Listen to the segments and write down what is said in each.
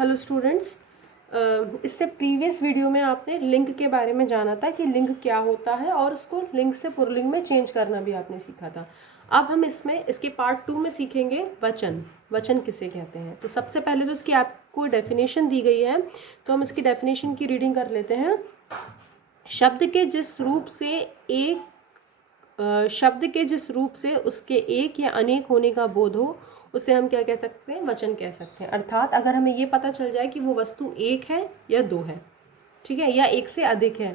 Hello students, इससे previous video में आपने लिंग के बारे में जाना था कि लिंग क्या होता है और उसको लिंग से पुल्लिंग में चेंज करना भी आपने सीखा था। अब हम इसके पार्ट 2 में सीखेंगे वचन। वचन किसे कहते हैं। तो सबसे पहले तो इसकी आपको डेफिनेशन दी गई है, तो हम इसकी डेफिनेशन की रीडिंग कर लेते हैं। शब्द के जिस रूप से उसके एक या अनेक होने का बोध हो उसे हम क्या कह सकते हैं, वचन कह सकते हैं। अर्थात अगर हमें ये पता चल जाए कि वो वस्तु एक है या दो है, ठीक है, या एक से अधिक है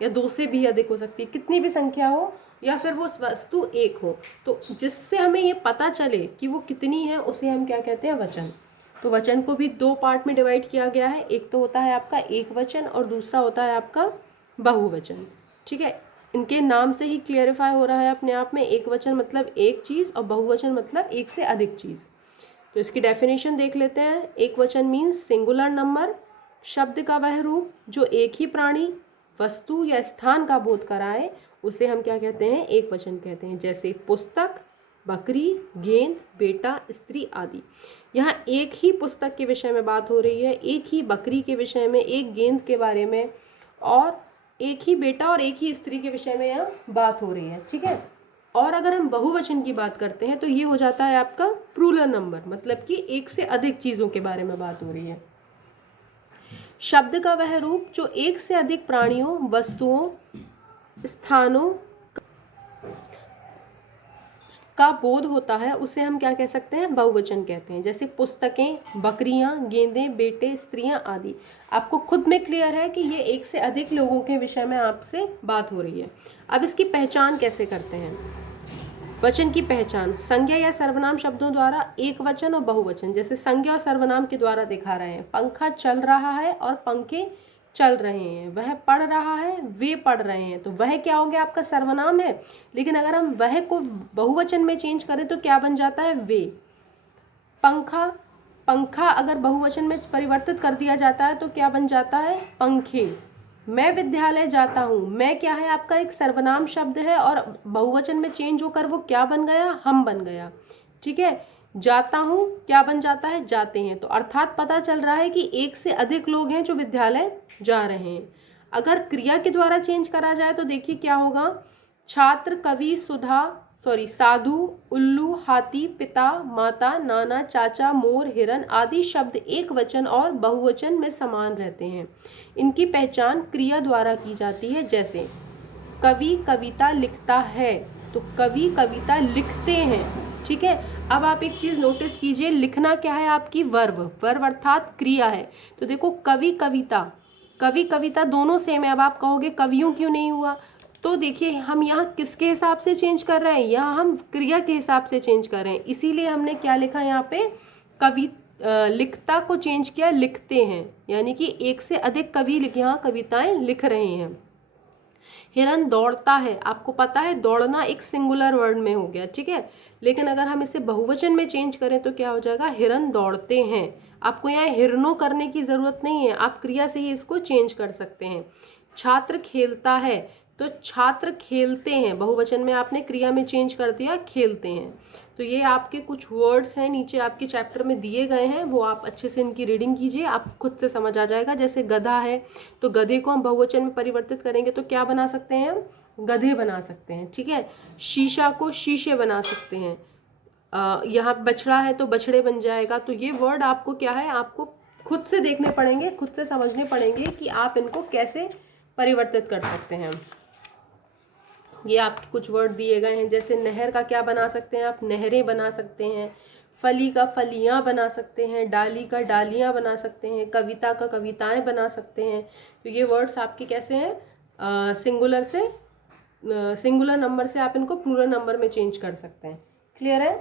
या दो से भी अधिक हो सकती है, कितनी भी संख्या हो, या फिर वो वस्तु एक हो, तो जिससे हमें ये पता चले कि वो कितनी है उसे हम क्या कहते हैं, वचन। तो वचन को भी दो पार्ट में डिवाइड किया गया है। एक तो होता है आपका एक वचन और दूसरा होता है आपका बहुवचन। ठीक है, इनके नाम से ही क्लियरिफाई हो रहा है अपने आप में। एक वचन मतलब एक चीज़ और बहुवचन मतलब एक से अधिक चीज़। तो इसकी डेफिनेशन देख लेते हैं। एक वचन मीन्स सिंगुलर नंबर, शब्द का वह रूप जो एक ही प्राणी, वस्तु या स्थान का बोध कराए उसे हम क्या कहते हैं, एक वचन कहते हैं। जैसे पुस्तक, बकरी, गेंद, बेटा, स्त्री आदि। यहाँ एक ही पुस्तक के विषय में बात हो रही है, एक ही बकरी के विषय में, एक गेंद के बारे में, और एक ही बेटा और एक ही स्त्री के विषय में यहाँ बात हो रही है। ठीक है, और अगर हम बहुवचन की बात करते हैं तो ये हो जाता है आपका प्लूरल नंबर, मतलब कि एक से अधिक चीज़ों के बारे में बात हो रही है। शब्द का वह रूप जो एक से अधिक प्राणियों, वस्तुओं, स्थानों का बोध होता है उसे हम क्या कह सकते हैं, बहुवचन कहते हैं। जैसे पुस्तकें, बकरियां, गेंदें, बेटे, स्त्रियां आदि। आपको खुद में क्लियर है कि ये एक से अधिक लोगों के विषय में आपसे बात हो रही है। अब इसकी पहचान कैसे करते हैं। वचन की पहचान संज्ञा या सर्वनाम शब्दों द्वारा एक वचन और बहुवचन। जैसे संज्ञा और सर्वनाम के द्वारा दिखा रहे हैं। पंखा चल रहा है और पंखे चल रहे हैं। वह पढ़ रहा है, वे पढ़ रहे हैं। तो वह क्या हो गया, आपका सर्वनाम है, लेकिन अगर हम वह को बहुवचन में चेंज करें तो क्या बन जाता है, वे। पंखा, पंखा अगर बहुवचन में परिवर्तित कर दिया जाता है तो क्या बन जाता है, पंखे। मैं विद्यालय जाता हूँ, मैं क्या है, आपका एक सर्वनाम शब्द है और बहुवचन में चेंज होकर वो क्या बन गया, हम बन गया। ठीक है, जाता हूँ क्या बन जाता है, जाते हैं। तो अर्थात पता चल रहा है कि एक से अधिक लोग हैं जो विद्यालय जा रहे हैं। अगर क्रिया के द्वारा चेंज करा जाए तो देखिए क्या होगा, छात्र, कवि, साधु, उल्लू, हाथी, पिता, माता, नाना, चाचा, मोर, हिरन आदि शब्द एक वचन और बहुवचन में समान रहते हैं। इनकी पहचान क्रिया द्वारा की जाती है। जैसे कवि कविता लिखता है, तो कवि कविता लिखते हैं। ठीक है, अब आप एक चीज़ नोटिस कीजिए, लिखना क्या है, आपकी वर्ब, वर्ब अर्थात क्रिया है। तो देखो कवि कविता, कवि कविता दोनों सेम है। अब आप कहोगे कवियों क्यों नहीं हुआ, तो देखिए हम यहाँ किसके हिसाब से चेंज कर रहे हैं, यहाँ हम क्रिया के हिसाब से चेंज कर रहे हैं। इसीलिए हमने क्या लिखा यहाँ पे, कवि लिखता को चेंज किया लिखते हैं, यानी कि एक से अधिक कवि यहाँ कविताएं लिख रहे हैं। हिरन दौड़ता है, आपको पता है दौड़ना एक सिंगुलर वर्ड में हो गया, ठीक है, लेकिन अगर हम इसे बहुवचन में चेंज करें तो क्या हो जाएगा, हिरन दौड़ते हैं। आपको यहाँ हिरनों करने की ज़रूरत नहीं है, आप क्रिया से ही इसको चेंज कर सकते हैं। छात्र खेलता है, तो छात्र खेलते हैं, बहुवचन में आपने क्रिया में चेंज कर दिया, खेलते हैं। तो ये आपके कुछ वर्ड्स हैं, नीचे आपके चैप्टर में दिए गए हैं, वो आप अच्छे से इनकी रीडिंग कीजिए, आप खुद से समझ आ जाएगा। जैसे गधा है, तो गधे को हम बहुवचन में परिवर्तित करेंगे तो क्या बना सकते हैं, हम गधे बना सकते हैं। ठीक है, शीशा को शीशे बना सकते हैं। यहाँ बछड़ा है तो बछड़े बन जाएगा। तो ये वर्ड आपको क्या है, आपको खुद से देखने पड़ेंगे, खुद से समझने पड़ेंगे कि आप इनको कैसे परिवर्तित कर सकते हैं। ये आपके कुछ वर्ड दिए गए हैं। जैसे नहर का क्या बना सकते हैं, आप नहरें बना सकते हैं। फली का फलियां बना सकते हैं। डाली का डालियां बना सकते हैं। कविता का कविताएं बना सकते हैं। तो ये वर्ड्स आपके कैसे हैं, सिंगुलर नंबर से आप इनको प्लूरल नंबर में चेंज कर सकते हैं। क्लियर है।